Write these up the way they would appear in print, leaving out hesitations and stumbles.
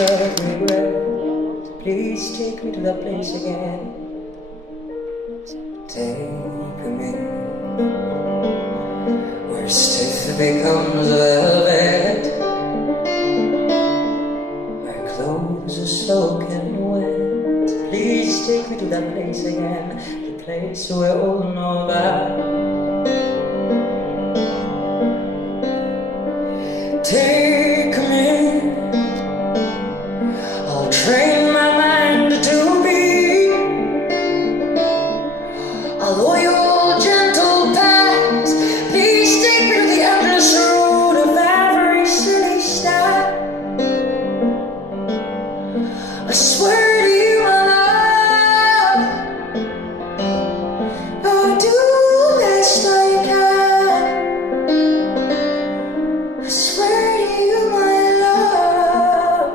of regret. Please take me to that place again. Take me where stiff becomes velvet, where clothes are soaking wet. Please take me to that place again, the place we all know about. Take me, I'll train my mind to be a loyal, gentle path. Please take me to the endless road of every city star. I swear to you, my love, I'll do the best I can. I swear to you, my love,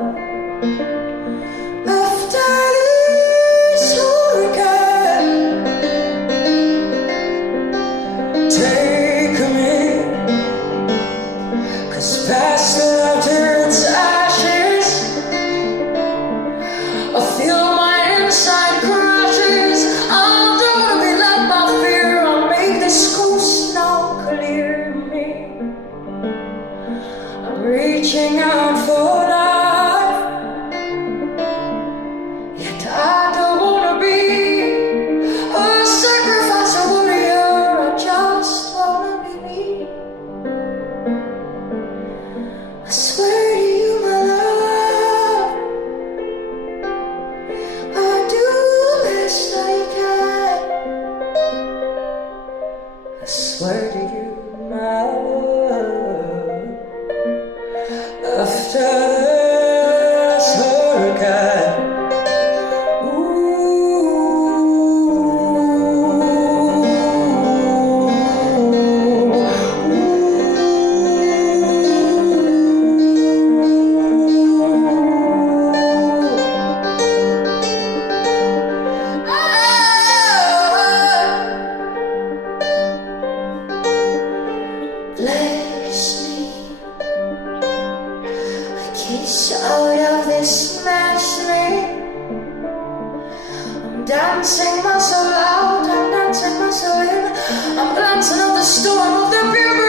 after this hurricane, take me, 'cause past the laughter its ashes, I feel my inside crashes. I'm gonna be led by fear. I'll make this coast now clear me. I'm reaching out for life, yet I don't wanna be a sacrifice, a warrior. I just wanna be me. I swear to you, my love, I'll do the best I can. I swear to you, my love, after this hurricane. Bless me, a kiss out of this smash me. I'm dancing my soul out, I'm dancing my soul in. I'm glancing at the storm of the beauty.